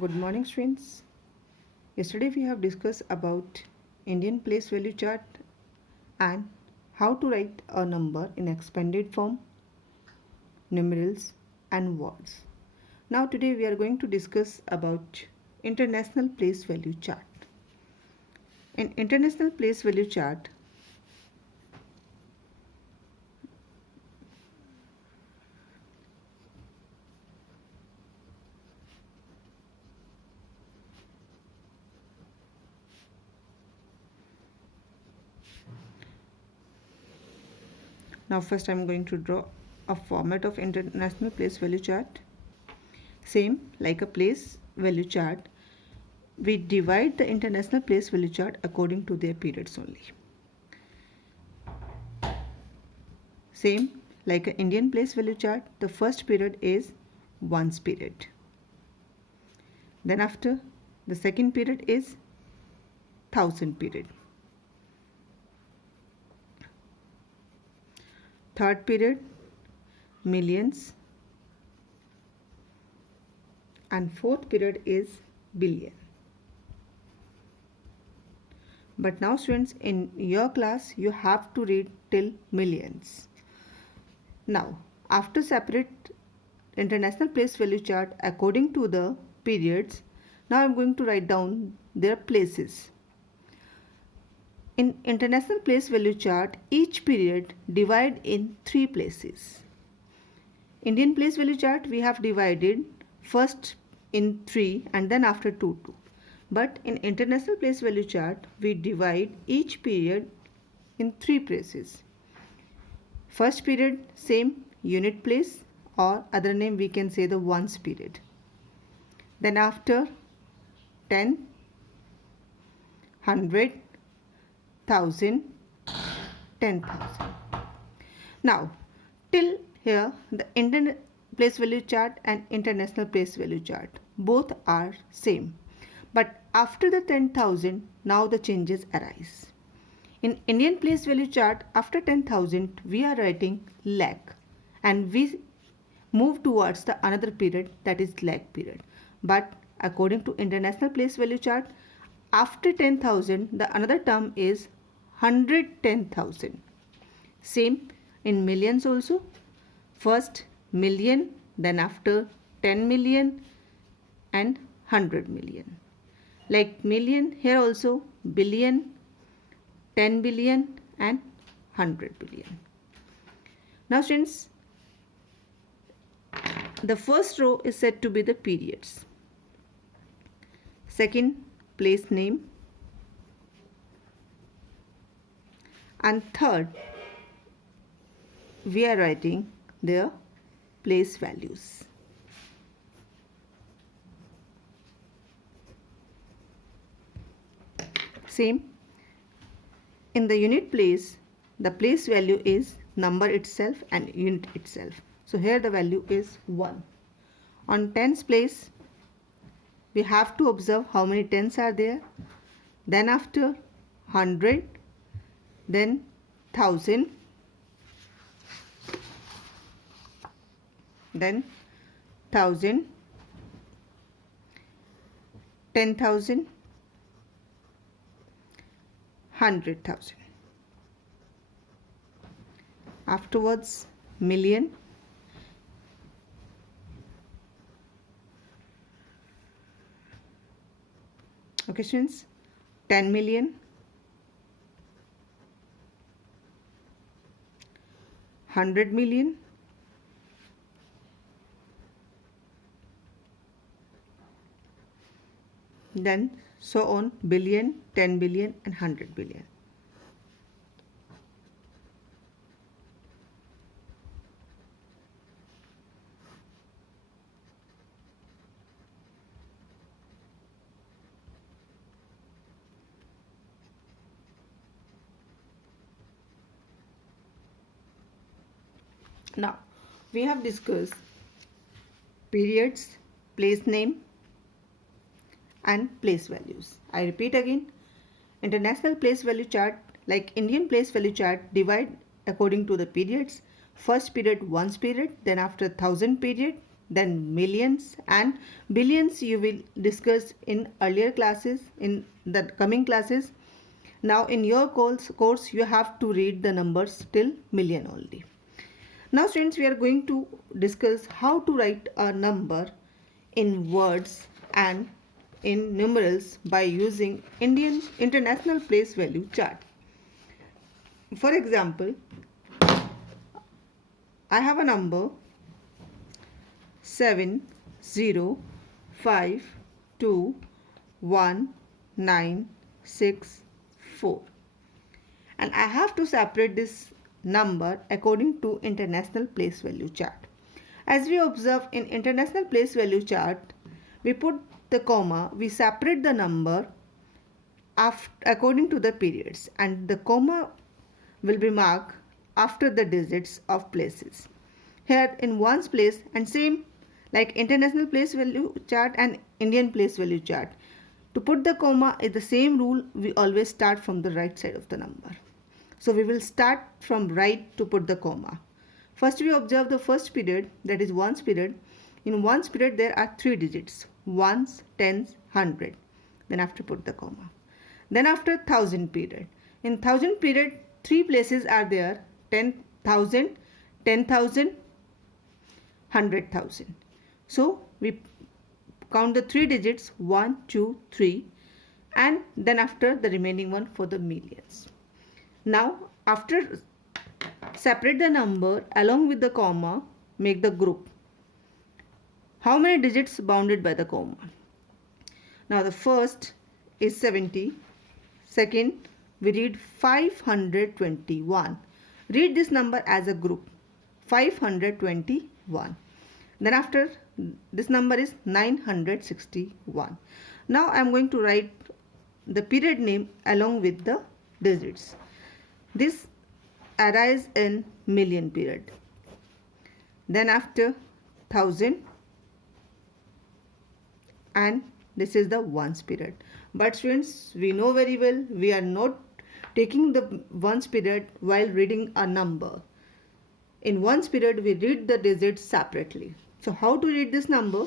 Good morning, students. Yesterday we have discussed about Indian place value chart and how to write a number in expanded form, numerals and words. Now today we are going to discuss about international place value chart. In international place value chart, now first I am going to draw a format of international place value chart. Same like a place value chart, we divide the international place value chart according to their periods only. Same like an Indian place value chart, the first period is ones period. Then after the second period is thousand period. Third period millions, and fourth period is billion. But now students, in your class you have to read till millions. Now after separate international place value chart according to the periods, now I am going to write down their places. In international place value chart, each period divide in 3 places. Indian place value chart we have divided first in 3 and then after 2. But in international place value chart we divide each period in 3 places. First period same unit place, or other name we can say the ones period. Then after 10, 100, 1000, 10,000. Now till here the Indian place value chart and international place value chart both are same. But after the 10,000 now the changes arise. In Indian place value chart after 10,000 we are writing lakh and we move towards the another period, that is lakh period. But according to international place value chart, after 10,000 the another term is 110,000. Same in millions also. First million, then after 10 million and 100 million. Like million, here also billion, 10 billion and 100 billion. Now students, the first row is said to be the periods. Second, place name. And third, we are writing their place values. Same, in the unit place, the place value is number itself and unit itself. So here the value is 1. On tens place, we have to observe how many tens are there. Then after 100, then 1000, then 1000, 10,000, 100,000. Afterwards million, okay students, 10 million, 100 million, then so on, billion, 10 billion and 100 billion. Now we have discussed periods, place name and place values. I repeat again, international place value chart like Indian place value chart divide according to the periods. First period ones period, then after 1000 period, then millions, and billions you will discuss in earlier classes, in the coming classes. Now in your course you have to read the numbers till million only. Now students, we are going to discuss how to write a number in words and in numerals by using Indian International Place Value Chart. For example, I have a number 7052196 and I have to separate this number according to International Place Value Chart. As we observe in International Place Value Chart, we put the comma, we separate the number according to the periods, and the comma will be marked after the digits of places. Here in ones place, and same like International Place Value Chart and Indian Place Value Chart, to put the comma is the same rule. We always start from the right side of the number. So we will start from right to put the comma. First we observe the first period, that is ones period. In ones period there are 3 digits, ones, tens, 100. Then after put the comma. Then after thousand period. In thousand period 3 places are there, 10,000, 10,000, 100,000. So we count the 3 digits 1, 2, 3, and then after the remaining one for the millions. Now after separate the number along with the comma, make the group. How many digits bounded by the comma? Now the first is 70, second we read 521. Read this number as a group, 521. Then after this number is 961. Now I am going to write the period name along with the digits. This arises in million period. Then after thousand, and this is the ones period. But students, we know very well we are not taking the ones period while reading a number. In ones period we read the digits separately. So how to read this number?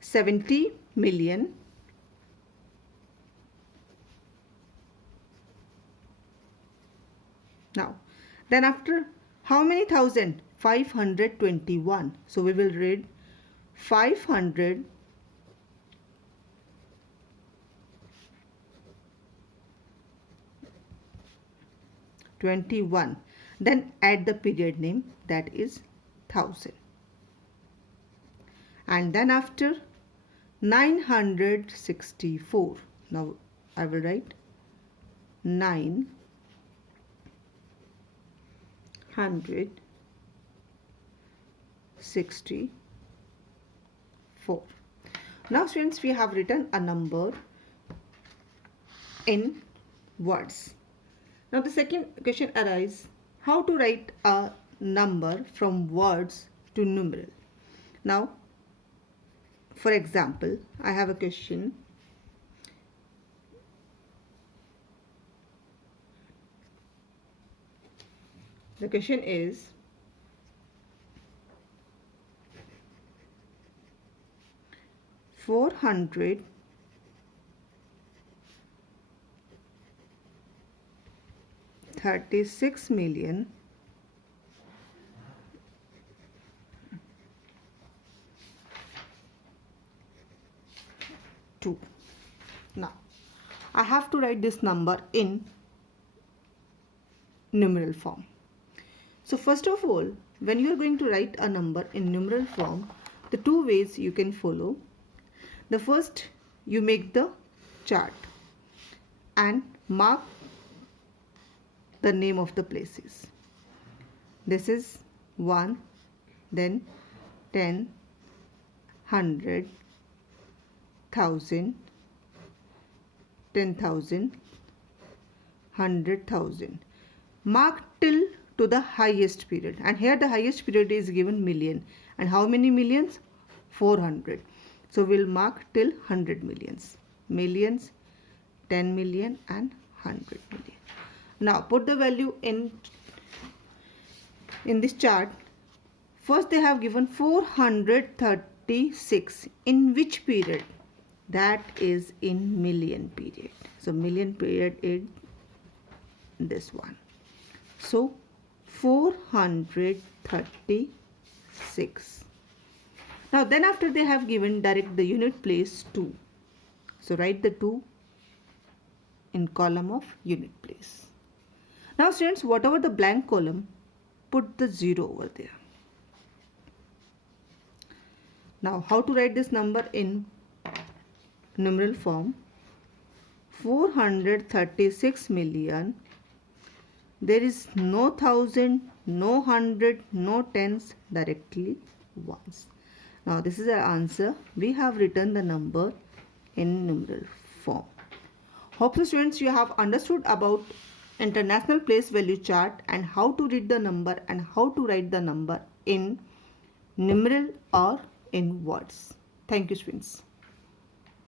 70 million now. Then after how many thousand? 521. So we will read 500 21. Then add the period name, that is 1000. And then after 964. Now I will write 964. Now students, we have written a number in words. Now the second question arises, how to write a number from words to numeral. Now for example, I have a question. The question is, $436,000,000 2. Now I have to write this number in numeral form. So first of all, when you are going to write a number in numeral form, the two ways you can follow. The first, you make the chart and mark the name of the places. This is 1, then 10, 100, 1000, 10,000, 100,000. Mark till to the highest period, and here the highest period is given million. And how many millions? 400. So we'll mark till 100 millions. Millions, 10 million and 100 million. Now put the value in in this chart, first they have given 436. In which period? That is in million period. So million period is this one. So 436. Now then after they have given direct the unit place 2. So write the 2 in column of unit place. Now students, whatever the blank column, put the 0 over there. Now how to write this number in numeral form? 436 million. There is no thousand, no hundred, no tens, directly ones. Now this is our answer. We have written the number in numeral form. Hope so students you have understood about international place value chart and how to read the number and how to write the number in numeral or in words. Thank you students.